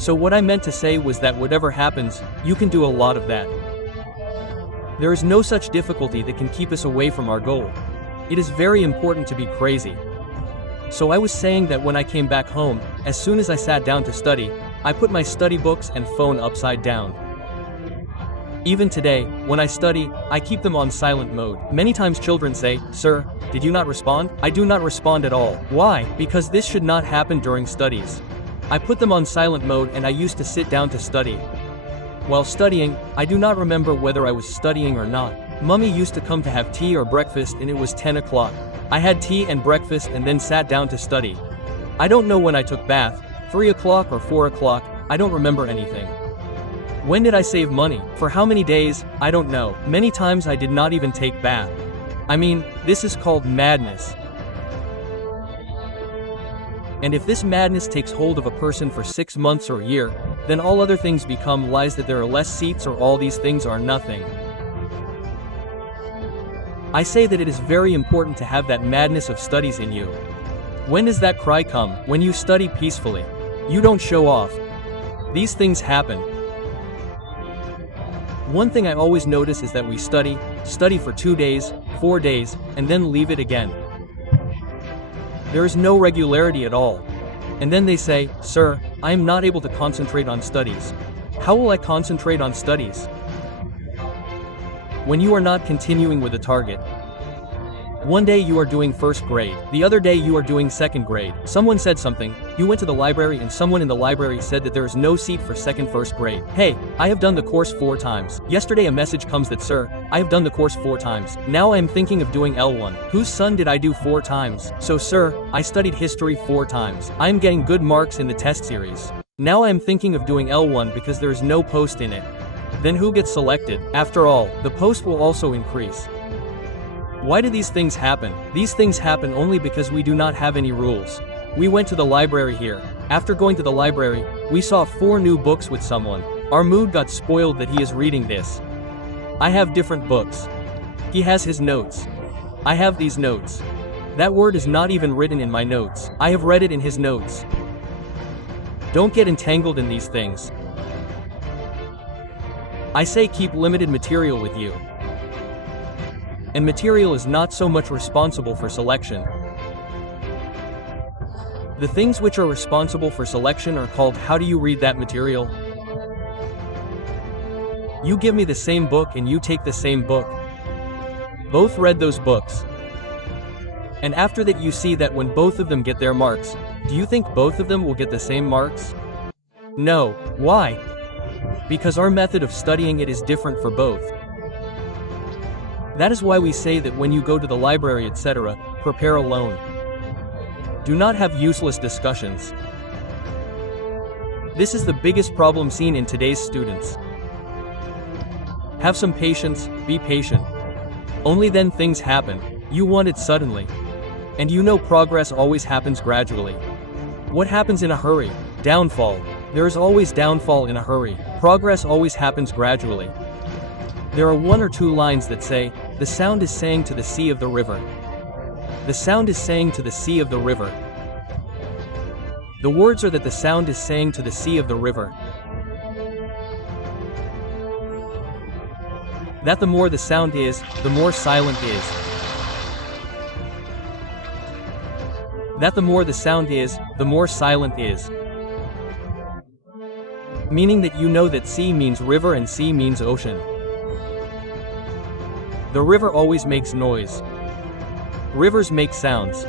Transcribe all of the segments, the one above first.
So what I meant to say was that whatever happens, you can do a lot of that. There is no such difficulty that can keep us away from our goal. It is very important to be crazy. So I was saying that when I came back home, as soon as I sat down to study, I put my study books and phone upside down. Even today, when I study, I keep them on silent mode. Many times children say, "Sir, did you not respond?" I do not respond at all. Why? Because this should not happen during studies. I put them on silent mode and I used to sit down to study. While studying, I do not remember whether I was studying or not. Mummy used to come to have tea or breakfast and it was 10 o'clock. I had tea and breakfast and then sat down to study. I don't know when I took bath, 3 o'clock or 4 o'clock, I don't remember anything. When did I save money? For how many days? I don't know. Many times I did not even take bath. I mean, this is called madness. And if this madness takes hold of a person for 6 months or a year, then all other things become lies, that there are less seats or all these things are nothing. I say that it is very important to have that madness of studies in you. When does that cry come? When you study peacefully. You don't show off. These things happen. One thing I always notice is that we study for 2 days, 4 days, and then leave it again. There is no regularity at all. And then they say, "Sir, I am not able to concentrate on studies." How will I concentrate on studies when you are not continuing with a target? One day you are doing first grade, the other day you are doing second grade. Someone said something, you went to the library and someone in the library said that there is no seat for first grade. Hey, I have done the course 4 times. Yesterday a message comes that, "Sir, I have done the course 4 times. Now I am thinking of doing L1. Whose son did I do 4 times? So sir, I studied history 4 times. I am getting good marks in the test series. Now I am thinking of doing L1 because there is no post in it." Then who gets selected? After all, the post will also increase. Why do these things happen? These things happen only because we do not have any rules. We went to the library here. After going to the library, we saw 4 new books with someone. Our mood got spoiled that he is reading this. I have different books. He has his notes. I have these notes. That word is not even written in my notes. I have read it in his notes. Don't get entangled in these things. I say keep limited material with you. And material is not so much responsible for selection. The things which are responsible for selection are called how do you read that material? You give me the same book and you take the same book. Both read those books. And after that you see that when both of them get their marks, do you think both of them will get the same marks? No. Why? Because our method of studying it is different for both. That is why we say that when you go to the library etc., prepare alone. Do not have useless discussions. This is the biggest problem seen in today's students. Have some patience, be patient. Only then things happen. You want it suddenly. And you know progress always happens gradually. What happens in a hurry? Downfall. There is always downfall in a hurry. Progress always happens gradually. There are 1 or 2 lines that say, "The sound is saying to the sea of the river." The sound is saying to the sea of the river. The words are that the sound is saying to the sea of the river. That the more the sound is, the more silent is. That the more the sound is, the more silent is. Meaning that you know that sea means river and sea means ocean. The river always makes noise. Rivers make sounds.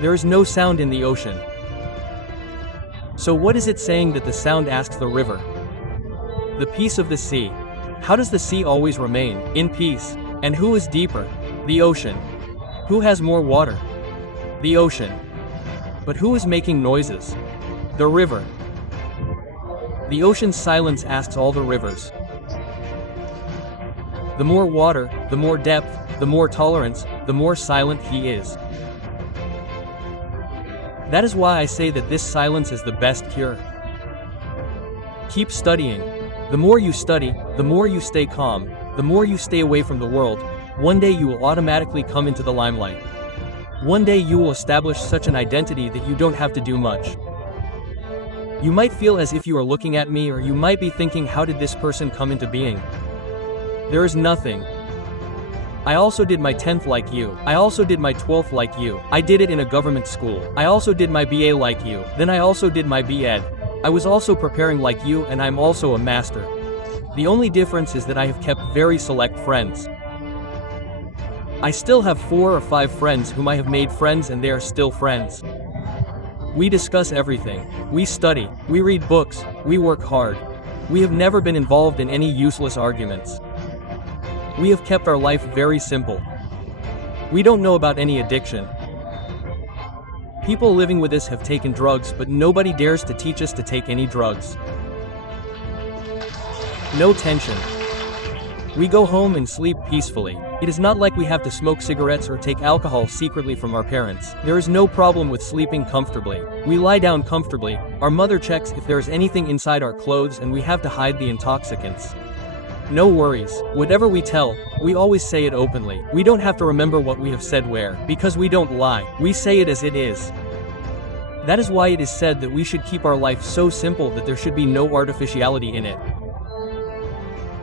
There is no sound in the ocean. So what is it saying that the sound asks the river? The peace of the sea. How does the sea always remain in peace? And who is deeper? The ocean. Who has more water? The ocean. But who is making noises? The river. The ocean's silence asks all the rivers. The more water, the more depth, the more tolerance, the more silent he is. That is why I say that this silence is the best cure. Keep studying. The more you study, the more you stay calm, the more you stay away from the world. One day you will automatically come into the limelight. One day you will establish such an identity that you don't have to do much. You might feel as if you are looking at me, or you might be thinking, how did this person come into being? There is nothing. I also did my 10th like you. I also did my 12th like you. I did it in a government school. I also did my BA like you. Then I also did my B.Ed. I was also preparing like you, and I'm also a master. The only difference is that I have kept very select friends. I still have 4 or 5 friends whom I have made friends, and they are still friends. We discuss everything. We study. We read books. We work hard. We have never been involved in any useless arguments. We have kept our life very simple. We don't know about any addiction. People living with us have taken drugs, but nobody dares to teach us to take any drugs. No tension. We go home and sleep peacefully. It is not like we have to smoke cigarettes or take alcohol secretly from our parents. There is no problem with sleeping comfortably. We lie down comfortably. Our mother checks if there is anything inside our clothes, and we have to hide the intoxicants. No worries. Whatever we tell, we always say it openly. We don't have to remember what we have said where, because we don't lie. We say it as it is. That is why it is said that we should keep our life so simple that there should be no artificiality in it.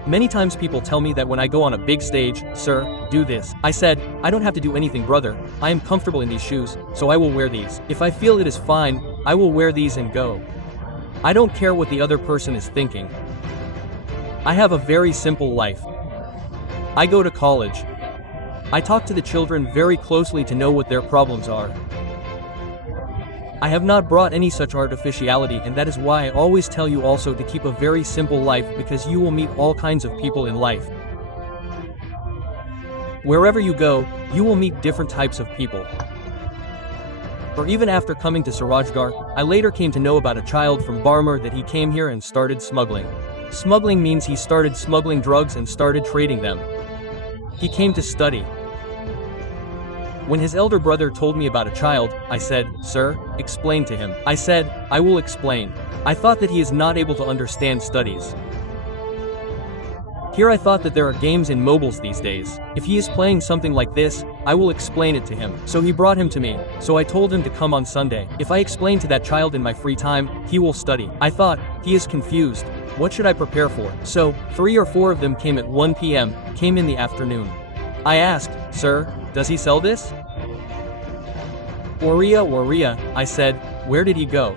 Many times people tell me that when I go on a big stage, "Sir, do this." I said, "I don't have to do anything, brother. I am comfortable in these shoes, so I will wear these. If I feel it is fine, I will wear these and go. I don't care what the other person is thinking. I have a very simple life. I go to college. I talk to the children very closely to know what their problems are. I have not brought any such artificiality, and that is why I always tell you also to keep a very simple life, because you will meet all kinds of people in life. Wherever you go, you will meet different types of people. Or even after coming to Surajgarh, I later came to know about a child from Barmer that he came here and started smuggling. Smuggling means he started smuggling drugs and started trading them. He came to study. When his elder brother told me about a child, I said, "Sir, explain to him." I said, "I will explain." I thought that he is not able to understand studies. Here I thought that there are games in mobiles these days. If he is playing something like this, I will explain it to him. So he brought him to me, so I told him to come on Sunday. If I explain to that child in my free time, he will study. I thought, he is confused. What should I prepare for? So, 3 or 4 of them came at 1 p.m., came in the afternoon. I asked, "Sir, does he sell this?" Waria, I said, "Where did he go?"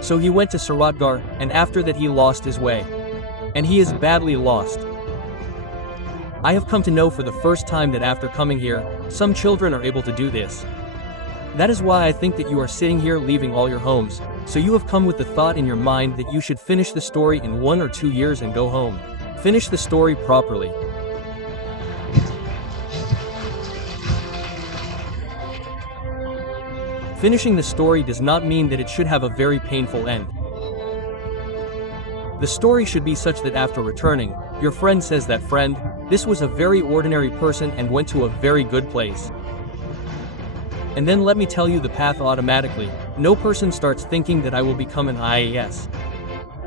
So he went to Surajgarh, and after that he lost his way. And he is badly lost. I have come to know for the first time that after coming here, some children are able to do this. That is why I think that you are sitting here leaving all your homes, so you have come with the thought in your mind that you should finish the story in 1 or 2 years and go home. Finish the story properly. Finishing the story does not mean that it should have a very painful end. The story should be such that after returning, your friend says that, "Friend, this was a very ordinary person and went to a very good place." And then let me tell you the path automatically. No person starts thinking that I will become an IAS.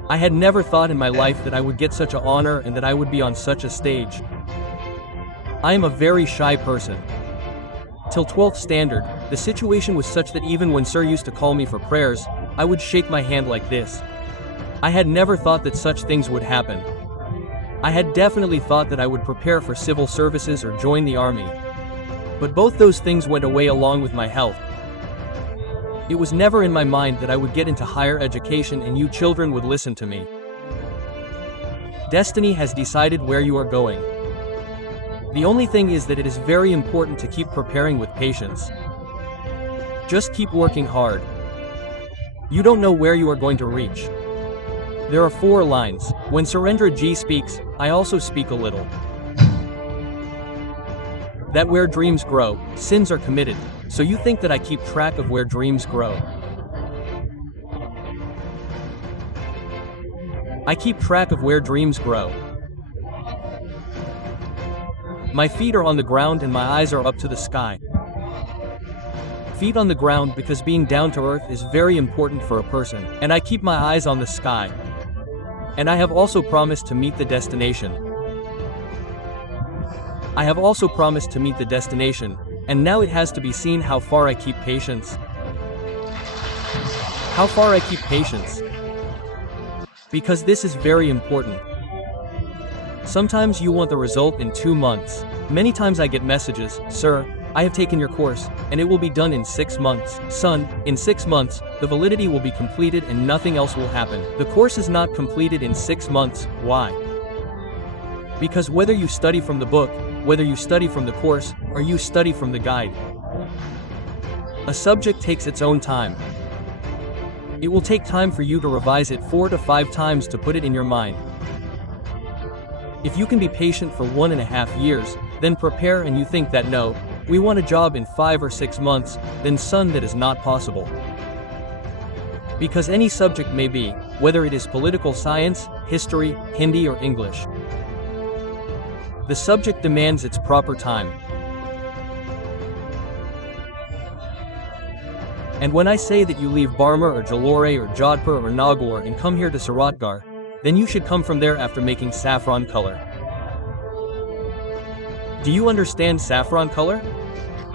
I had never thought in my life that I would get such an honor and that I would be on such a stage. I am a very shy person. Till 12th standard, the situation was such that even when sir used to call me for prayers, I would shake my hand like this. I had never thought that such things would happen. I had definitely thought that I would prepare for civil services or join the army. But both those things went away along with my health. It was never in my mind that I would get into higher education and you children would listen to me. Destiny has decided where you are going. The only thing is that it is very important to keep preparing with patience. Just keep working hard. You don't know where you are going to reach. There are 4 lines. When Surendra Ji speaks, I also speak a little. That where dreams grow, sins are committed. So you think that I keep track of where dreams grow. I keep track of where dreams grow. My feet are on the ground and my eyes are up to the sky. Feet on the ground because being down to earth is very important for a person. And I keep my eyes on the sky. And I have also promised to meet the destination. I have also promised to meet the destination, and now it has to be seen how far I keep patience. How far I keep patience? Because this is very important. Sometimes you want the result in 2 months. Many times I get messages, "Sir, I have taken your course, and it will be done in 6 months. Son, in 6 months, the validity will be completed and nothing else will happen." The course is not completed in 6 months, why? Because whether you study from the book, whether you study from the course, or you study from the guide, a subject takes its own time. It will take time for you to revise it 4 to 5 times to put it in your mind. If you can be patient for 1.5 years, then prepare and you think that no, we want a job in 5 or 6 months, then son, that is not possible. Because any subject may be, whether it is political science, history, Hindi or English. The subject demands its proper time. And when I say that you leave Barmer or Jalore or Jodhpur or Nagaur and come here to Suratgarh, then you should come from there after making saffron color. Do you understand saffron color?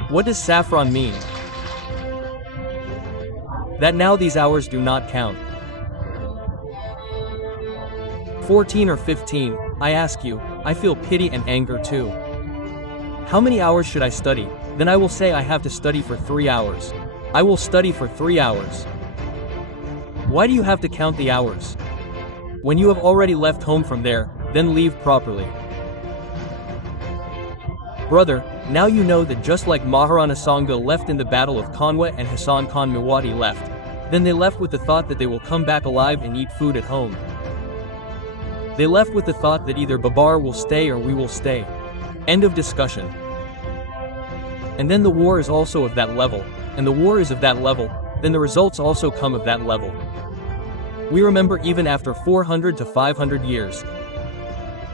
What does saffron mean? That now these hours do not count. 14 or 15, I ask you, I feel pity and anger too. How many hours should I study? Then I will say I have to study for 3 hours. I will study for 3 hours. Why do you have to count the hours? When you have already left home from there, then leave properly. Brother, now you know that just like Maharana Sangha left in the battle of Kanwa and Hassan Khan Mewati left, then they left with the thought that they will come back alive and eat food at home. They left with the thought that either Babar will stay or we will stay. End of discussion. And then the war is also of that level, and the war is of that level, then the results also come of that level. We remember even after 400 to 500 years.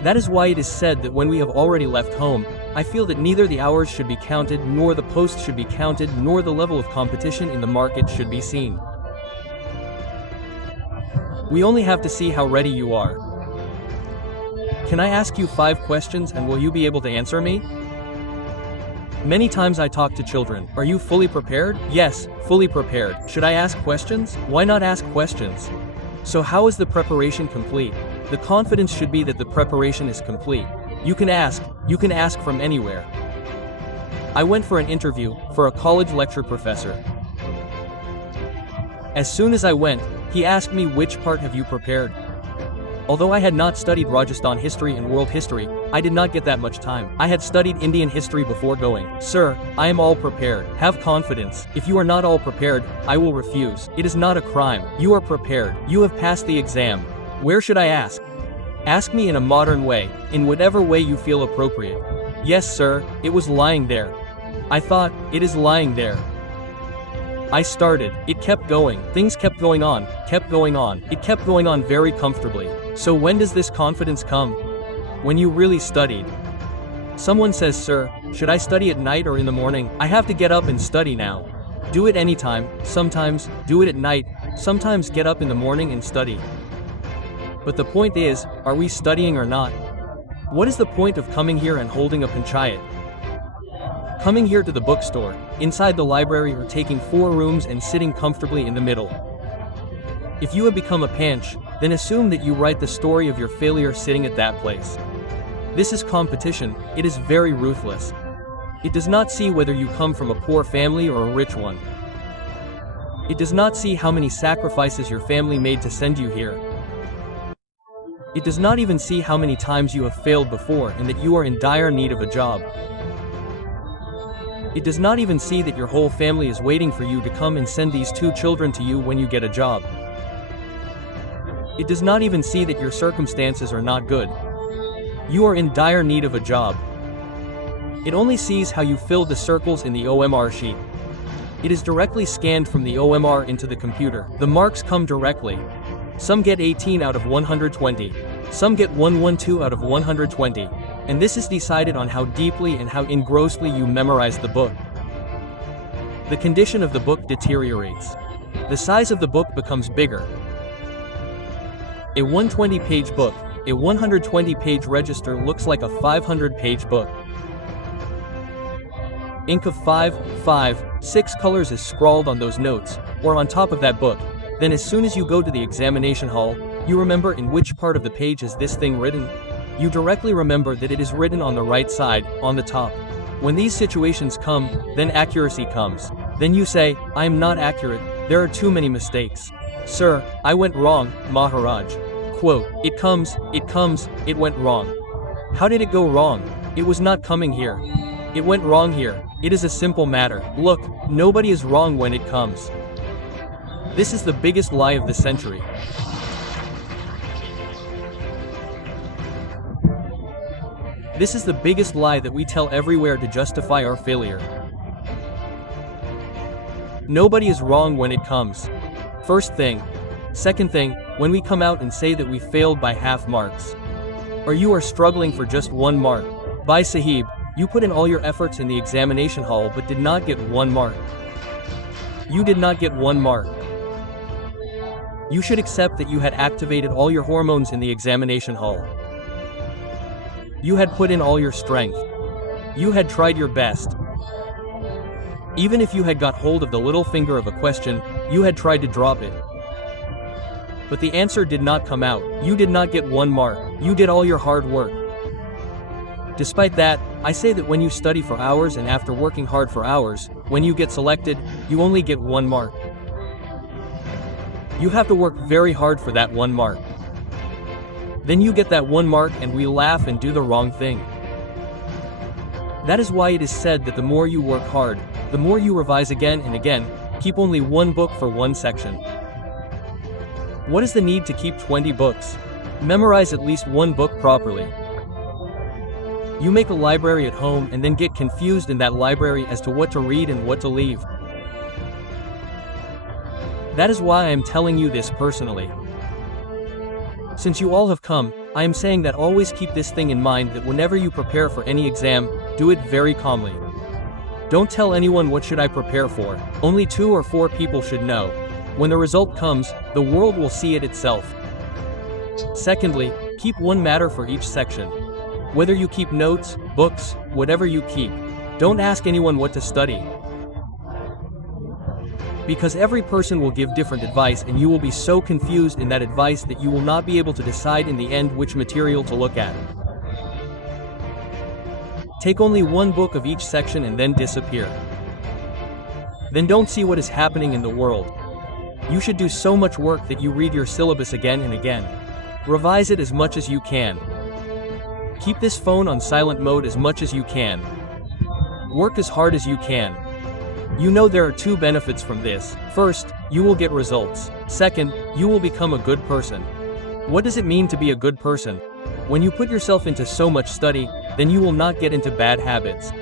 That is why it is said that when we have already left home, I feel that neither the hours should be counted, nor the posts should be counted, nor the level of competition in the market should be seen. We only have to see how ready you are. Can I ask you 5 questions and will you be able to answer me? Many times I talk to children, "Are you fully prepared?" Yes, fully prepared. Should I ask questions? Why not ask questions? So how is the preparation complete? The confidence should be that the preparation is complete. You can ask from anywhere. I went for an interview, for a college lecture professor. As soon as I went, he asked me, "Which part have you prepared?" Although I had not studied Rajasthan history and world history, I did not get that much time. I had studied Indian history before going. "Sir, I am all prepared. Have confidence. If you are not all prepared, I will refuse. It is not a crime. You are prepared. You have passed the exam. Where should I ask? Ask me in a modern way, in whatever way you feel appropriate." Yes, sir, it was lying there. I thought, it is lying there. I started, it kept going, things kept going on, it kept going on very comfortably. So when does this confidence come? When you really studied. Someone says, "Sir, should I study at night or in the morning?" I have to get up and study now. Do it anytime, sometimes, do it at night, sometimes get up in the morning and study. But the point is, are we studying or not? What is the point of coming here and holding a panchayat? Coming here to the bookstore, inside the library, or taking 4 rooms and sitting comfortably in the middle. If you have become a panch, then assume that you write the story of your failure sitting at that place. This is competition, it is very ruthless. It does not see whether you come from a poor family or a rich one. It does not see how many sacrifices your family made to send you here. It does not even see how many times you have failed before and that you are in dire need of a job. It does not even see that your whole family is waiting for you to come and send these 2 children to you when you get a job. It does not even see that your circumstances are not good. You are in dire need of a job. It only sees how you filled the circles in the OMR sheet. It is directly scanned from the OMR into the computer. The marks come directly. Some get 18 out of 120. Some get 112 out of 120. And this is decided on how deeply and how engrossly you memorize the book. The condition of the book deteriorates. The size of the book becomes bigger. A 120-page book, a 120-page register looks like a 500-page book. Ink of 5, 6 colors is scrawled on those notes, or on top of that book. Then as soon as you go to the examination hall, you remember in which part of the page is this thing written? You directly remember that it is written on the right side, on the top. When these situations come, then accuracy comes. Then you say, I am not accurate, there are too many mistakes. Sir, I went wrong, Maharaj. Quote, it comes, it went wrong. How did it go wrong? It was not coming here. It went wrong here. It is a simple matter. Look, nobody is wrong when it comes. This is the biggest lie of the century. This is the biggest lie that we tell everywhere to justify our failure. Nobody is wrong when it comes. First thing. Second thing, when we come out and say that we failed by half marks. Or you are struggling for just 1 mark. Bhai Sahib, you put in all your efforts in the examination hall but did not get 1 mark. You did not get 1 mark. You should accept that you had activated all your hormones in the examination hall. You had put in all your strength. You had tried your best. Even if you had got hold of the little finger of a question, you had tried to drop it. But the answer did not come out. You did not get 1 mark. You did all your hard work. Despite that, I say that when you study for hours and after working hard for hours, when you get selected, you only get 1 mark. You have to work very hard for that 1 mark. Then you get that 1 mark and we laugh and do the wrong thing. That is why it is said that the more you work hard, the more you revise again and again, keep only 1 book for 1 section. What is the need to keep 20 books? Memorize at least 1 book properly. You make a library at home and then get confused in that library as to what to read and what to leave. That is why I am telling you this personally. Since you all have come, I am saying that always keep this thing in mind, that whenever you prepare for any exam, do it very calmly. Don't tell anyone what should I prepare for. Only 2 or 4 people should know. When the result comes, the world will see it itself. Secondly, keep 1 matter for each section. Whether you keep notes, books, whatever you keep, don't ask anyone what to study. Because every person will give different advice and you will be so confused in that advice that you will not be able to decide in the end which material to look at. Take only 1 book of each section and then disappear. Then don't see what is happening in the world. You should do so much work that you read your syllabus again and again. Revise it as much as you can. Keep this phone on silent mode as much as you can. Work as hard as you can. You know there are 2 benefits from this. First, you will get results. Second, you will become a good person. What does it mean to be a good person? When you put yourself into so much study, then you will not get into bad habits.